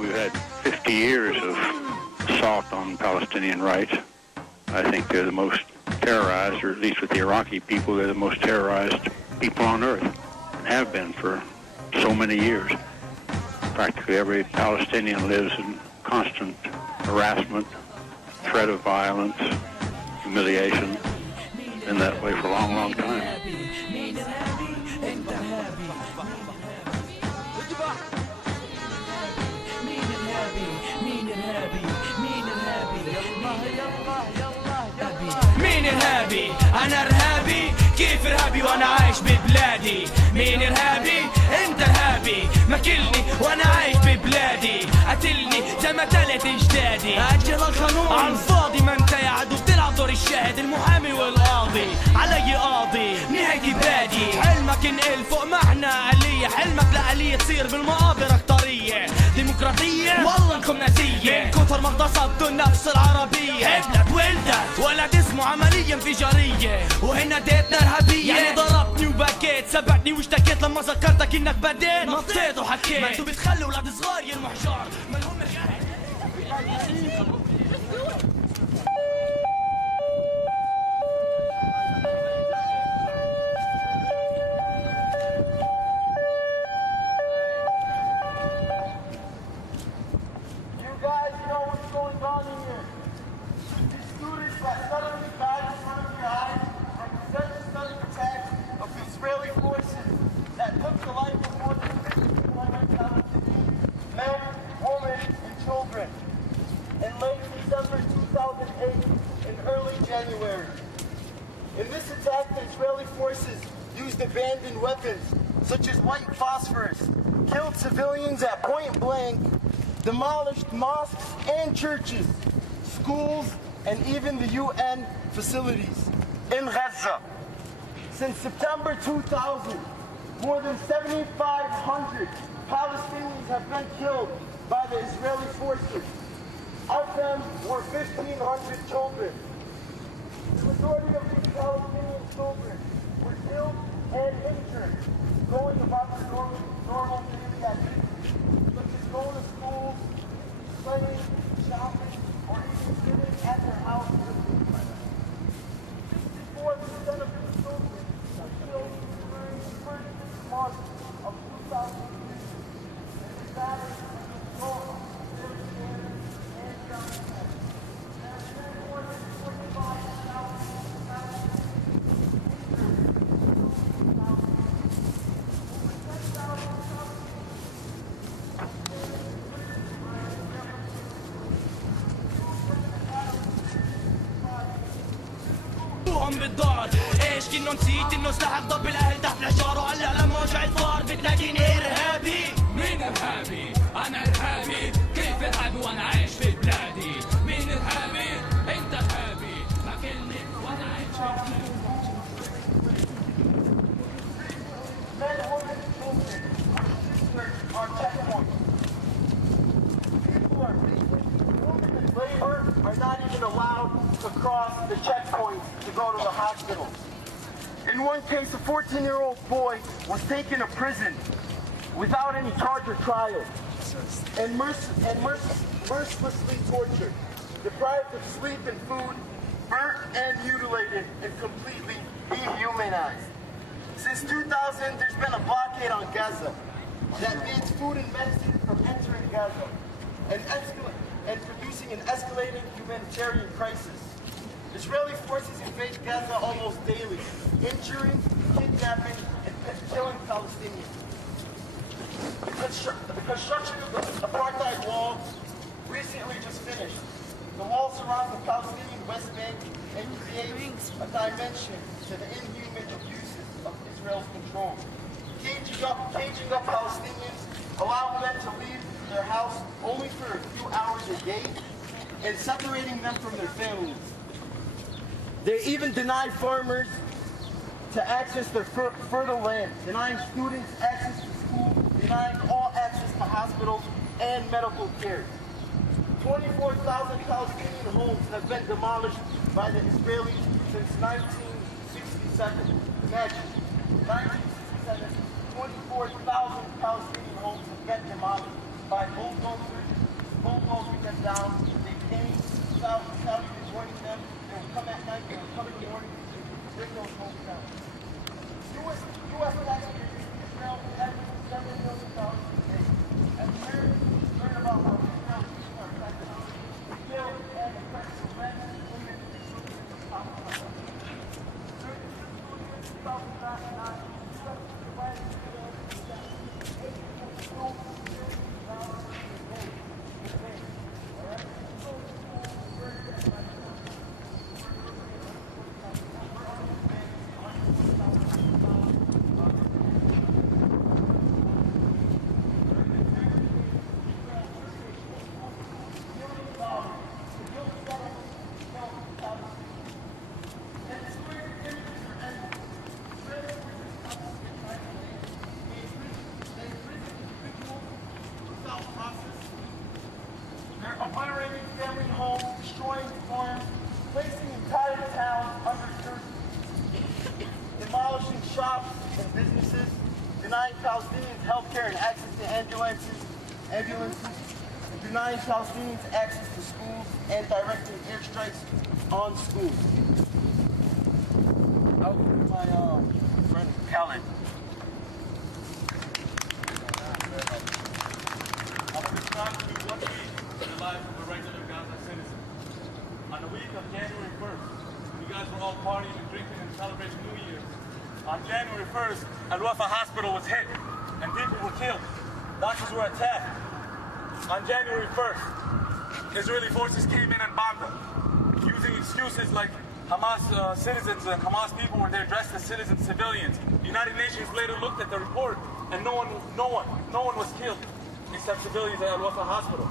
We've had 50 years of assault on Palestinian rights. I think they're the most terrorized, or at least with the Iraqi people, they're the most terrorized people on earth, and have been for so many years. Practically every Palestinian lives in constant harassment, threat of violence, humiliation. Been that way for a long, long time. مين إرهابي؟ أنا إرهابي؟ كيف إرهابي وأنا عايش ببلادي؟ مين إرهابي؟ أنت إرهابي، ماكلني وأنا عايش ببلادي، قتلني زي ما قتلت أجدادي، أجل القانون على الفاضي، ما أنت يا عدو بتلعب دور الشاهد، المحامي والقاضي، علي قاضي، نهايتي بادي، حلمك انقل فوق معنى آلية، حلمك لآلية تصير بالمقابر أكترية، ديمقراطية والله انكم ناسية، من كتر ما اغتصبتوا النفس العربية، ابلد ولدت ولد اسمه عملية انفجارية، وهنا ديتنا إرهابية، يعني ضربتني وبكيت، سبقتني واشتكيت لما ذكرتك انك بديت، نطيت وحكيت، ما انتوا بتخلوا ولاد صغار يرموا حجار، ما لهم In this attack, the Israeli forces used abandoned weapons, such as white phosphorus, killed civilians at point blank, demolished mosques and churches, schools, and even the UN facilities in Gaza. Since September 2000, more than 7,500 Palestinians have been killed by the Israeli forces. Of them were 1,500 children. The majority of these Palestinian children were killed and injured, going about their normal daily activities, such as going to school, playing, shopping, or even sitting at their house. 64% of these children were killed during the first 6 months of 2006. And the matters of control, and justice. There have been more than 45,000 بالدار، ايش كنو نسيت انه سلاحك ضب الاهل تحت الحجار، وهلا لما وجع الفار بتلاقيني ارهابي. مين ارهابي؟ انا ارهابي، كيف ارهابي وانا عايش في بلادي؟ مين ارهابي؟ انت ارهابي، ماكلني وانا عايش في بلادي. Men, women, children, sisters are checkpoints. People are women and labor are not even allowed to cross the checkpoint to go to the hospital. In one case, a 14-year-old boy was taken to prison without any charge or trial and mercilessly tortured, deprived of sleep and food, burnt and mutilated, and completely dehumanized. Since 2000, there's been a blockade on Gaza that bans food and medicine from entering Gaza and producing an escalating humanitarian crisis. Israeli forces invade Gaza almost daily, injuring, kidnapping, and killing Palestinians. The construction of the apartheid wall recently just finished. The wall surrounds the Palestinian West Bank and creates a dimension to the inhuman abuses of Israel's control. Caging up Palestinians, allowing them to leave their house only for a few hours a day, and separating them from their families. They even deny farmers to access their fertile land, denying students access to school, denying all access to hospitals and medical care. 24,000 Palestinian homes have been demolished by the Israelis since 1967. Imagine, 1967 24,000 Palestinian homes have been demolished by bulldozers. Bulldozers them down. They came south to joining them. They would come at night. They would come in the morning to bring those homes down. U.S. taxpayers, Israel, every $7 million a day. As Americans learn about how Israel people are affected, we kill and oppress the men, women, and children of Palestine. During the fiscal year 2009, U.S. provided Israel $8.2 billion a day. All right? So, very good. They're obliterating family homes, destroying farms, placing entire towns under curfew, demolishing shops and businesses, denying Palestinians health care and access to ambulances, and denying Palestinians access to schools and directing airstrikes on schools. I'll give my friend Khaled. I want to describe to you one week in the life of a regular Gaza citizen. On the week of January 1st, you guys were all partying and drinking and celebrating New Year's. On January 1st, Al-Wafa Hospital was hit and people were killed. Doctors were attacked. On January 1st, Israeli forces came in and bombed them, using excuses like Hamas citizens and Hamas people were there dressed as civilians. The United Nations later looked at the report and no one was killed except civilians at Al-Wafa Hospital.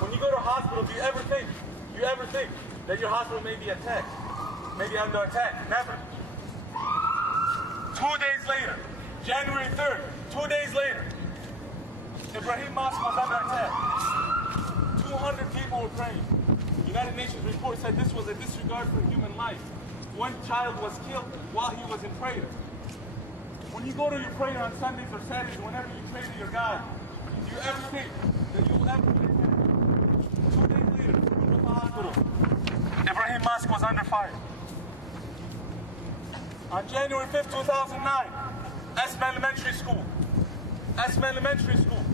When you go to a hospital, do you ever think that your hospital may be attacked, maybe under attack? Never. 2 days later, January 3rd, 2 days later, Ibrahim Mosque was under attack. 200 people were praying. The United Nations report said this was a disregard for human life. One child was killed while he was in prayer. When you go to your prayer on Sundays or Saturdays, whenever you pray to your God, do you ever think that you will ever be attacked? 2 days later, in the hospital, Ibrahim Mosque was under fire. On January 5th, 2009, Esma Elementary School. Esma Elementary School.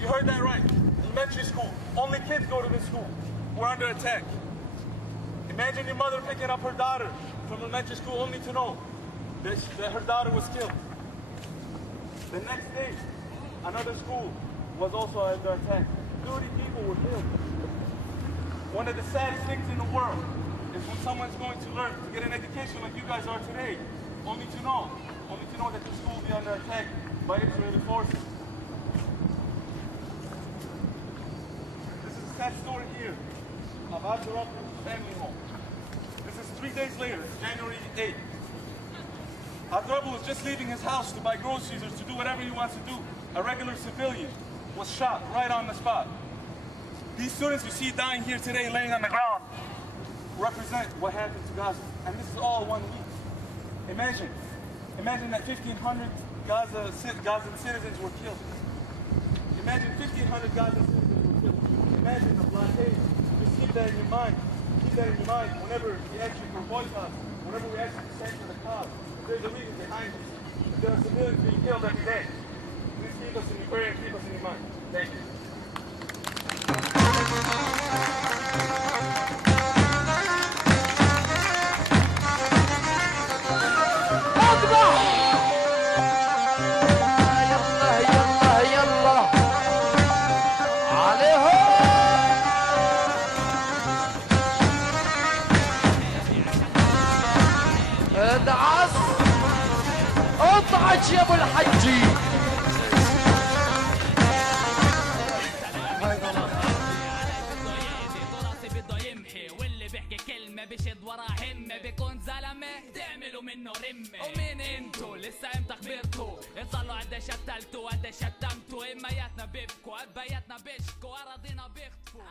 You heard that right. Elementary school. Only kids go to this school. We're under attack. Imagine your mother picking up her daughter from elementary school only to know that her daughter was killed. The next day, another school was also under attack. 30 people were killed. One of the saddest things in the world is when someone's going to learn to get an education like you guys are today, only to know that the school will be under attack by Israeli forces. This is a sad story here of Abot's family home. This is 3 days later, January 8th. Abot was just leaving his house to buy groceries or to do whatever he wants to do. A regular civilian was shot right on the spot. These students you see dying here today, laying on the ground, represent what happened to Gaza. And this is all 1 week. Imagine that 1,500 Gazan citizens were killed. Imagine 1,500 Gazan citizens were killed. Imagine the blockade. Just keep that in your mind. Keep that in your mind whenever we actually for boycotts, whenever we actually stand for the cause. There's a reason behind this. There are civilians being killed every day. Please keep us in your prayer and keep us in your mind. Thank you. اطعج يا ابو الحجي واللي بيحكي كلمة بشد ورا همة بيكون زلمة تعملوا منه رمة ومين انتو لسه امتى كبرتوا اطلعوا قد شتلتوا قد شتمتوا امياتنا بيبكوا ابياتنا بيشكوا اراضينا بيخطفوا